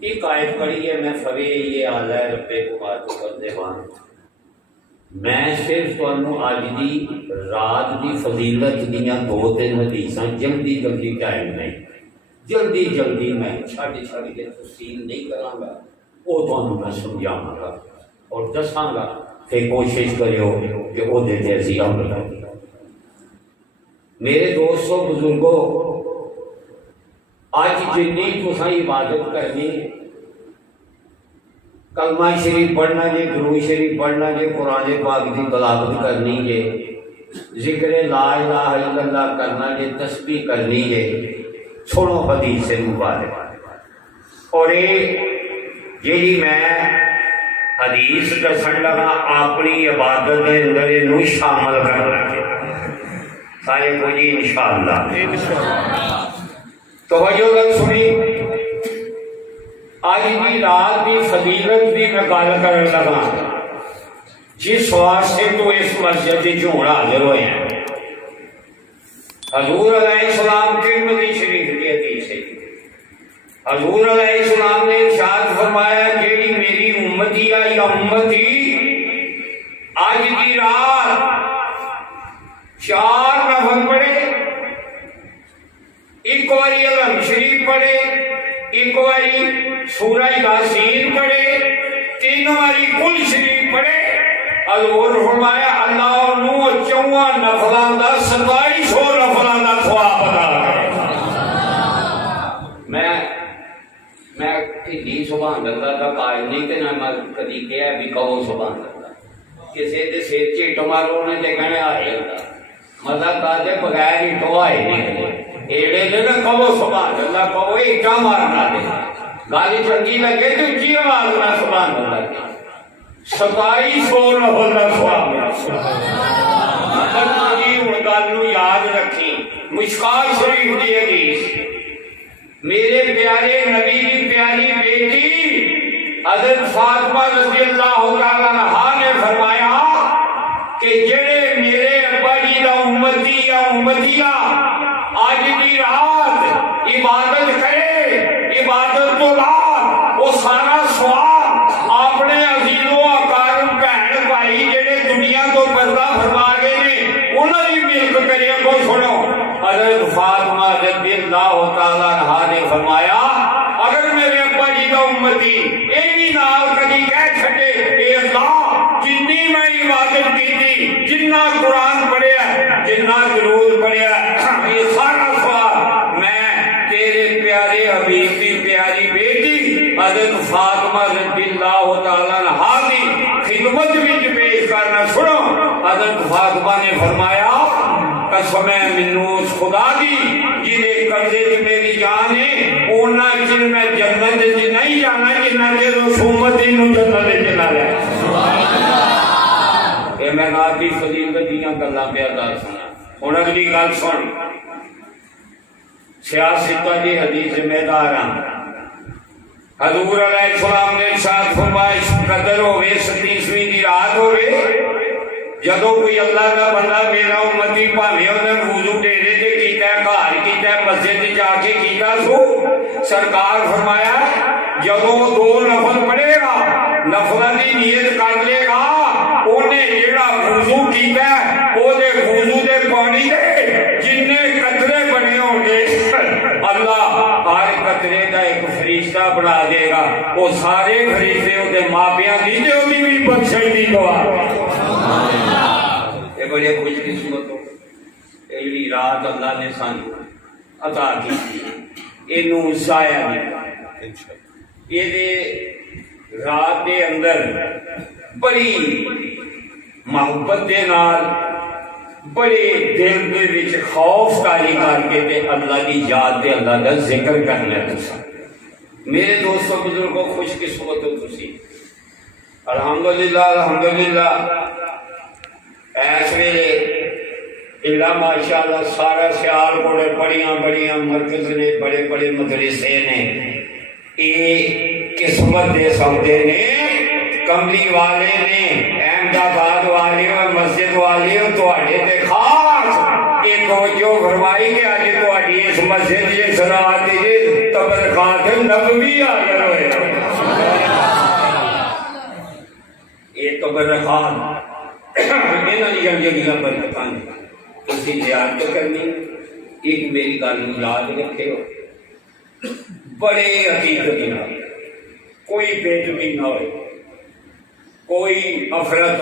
ایک آیت پڑھی ہے میں فوے یہ آلہ ربے کو بات کرتے وہاں میں صرف تمہیں اج دی رات دی فضیلت دیا دو تین حدیثاں جلدی جلدی ٹائم نہیں جلدی جلدی میں چھڈ کے تفصیل نہیں کراں گا وہ تمہیں میں سمجھاواں گا اور دساں گا کہ کوشش کریو کہ وہ دے اسی عمل کریں۔ میرے دوستو بزرگوں آج جنی تساں عبادت کرنی کلمہ شریف پڑھنا جے درود شریف پڑھنا جے قرآن پاک کی تلاوت کرنی جے ذکر لا الہ الا اللہ کرنا جے تسبیح کرنی جے سنو حدیث مبارک اور یہ جی میں حدیث دسن لگا اپنی عبادت کے اندر یہ شامل کرنا سارے کو جی انشاءاللہ توجہ گل سنی آج کی رات کی فضیلت بھی میں گل کرن لگا جس واسطے تو اس مسجد جھوڑ حاضر ہوئے ہیں حضور علیہ السلام ترمذی شریف کی حدیث ہے حضور علیہ السلام نے ارشاد فرمایا جیڑی میری امتی ہے یا امتی آج کی رات 4 نفل پڑھے ایک باری علم شریف پڑھے ایک باری سورہ یاسین پڑھے 3 باری کل شریف پڑھے حضور فرمایا اللہ نو 54 نفلاں دا 2700 نفلاں دا ثواب عطا کرے۔ میں کہ سبحان اللہ کا قائل نہیں کہ نہ میں کبھی کہا بھی کہو سبحان اللہ کسی دے سر چیٹ مارو نے تے کہنے آئے اللہ مزہ کاتے بغیر ہی تو آئے نہیں ایڑے دے نہ کہو سبحان اللہ کہو ایٹا مارنا دے گالی چنگی لگے تو اچھی آواز نہ سبحان اللہ کے 2700 نفل دا ثواب مطلب جی ہن گل نو یاد رکھی مشکات شریف دی حدیث میرے پیارے نبی کی پیاری بیٹی حضرت فاطمہ رضی اللہ تعالی عنہا نے فرمایا کہ جڑے میرے ابا جی دا امتی یا امتیہ آج کی رات عبادت کرے عبادت تو بعد وہ سارا ثواب اپنے عزیزوں اقارب بہن بھائی جڑے دنیا تو پردہ فرما گئے نے انہاں دی ملک کرے کو سنو حضرت فاطمہ رضی اللہ تعالی عنہا نے فرمایا اگر میرے ابا جی کا امتی یہ بھی نال کبھی کہہ چھٹے اے اللہ جنی میں عبادت کی تھی جنہ قرآن پڑھیا جنہ درود پڑھیا یہ سارا ثواب میں تیرے پیارے حبیب کی پیاری بیٹی حضرت فاطمہ رضی اللہ تعالی عنہا کی خدمت وچ پیش کرنا سنو حضرت فاطمہ نے فرمایا قسم ہے منو اس خدا دی جنہیں قرضے چ میری جان ہے اونا چن میں جنت چ نہیں جانا جنہ کے رسومت انہوں جنت چ نہ رہے اے میں ناتی فضیلت دیاں گلاں پہ ادا سنا ہن اگلی گل سن سیاستہ دی حدیث میں داراں حضور علیہ السلام نے ارشاد فرمایا قدر ہوئے 37ویں دی رات ہوئے جدو کوئی اللہ کا بندہ میرا امتی پاوے انہیں وضو ڈیرے تے کیتا ہے گھر کیتا ہے مسجد جا کے کیتا سو سرکار فرمایا جدو 2 نفل پڑھے گا نفلاں دی نیت کر لے گا اونے جیڑا وضو کیتا ہے او دے وضو دے پانی دے جتنے قطرے بنے ہوں گے اللہ ہر قطرے دا ایک فرشتہ بنا دے گا وہ سارے فرشتے اودے ماپیاں دی تے اودی بھی بخشش دی دعا یہ بڑے خوش قسمت ہو یہ رات اللہ نے سانو عطا کی اینو ضائع نہیں یہ رات دے اندر بڑی محبت دے نال بڑے دل دے وچ خوف کاری کر کے تے اللہ دی یاد تے اللہ دا ذکر کرنا تسا میرے دوستو بزرگوں خوش قسمت ہو تسی الحمدللہ الحمدللہ ایس ویلے اللہ ماشاءاللہ سارا سیال کوڑے بڑیاں مرکز نے بڑے بڑے مدرسے نے یہ قسمت دے سکتے نے کملی والے نے احمد آباد والے اور مسجد والے اور تواڈے تے خاص ایک توجہ فرمائی کہ اج تواڈی اس مسجد دے سرات دے قبر خان کے نبوی حاضر ہوئے. یہ قبر خان انہاں دی جڑیاں برکتاں تسی یاد تو کرنی. ایک میری گل یاد رکھے ہو بڑے حقیقت نال کوئی بے دبی نہ ہوئے کوئی افرت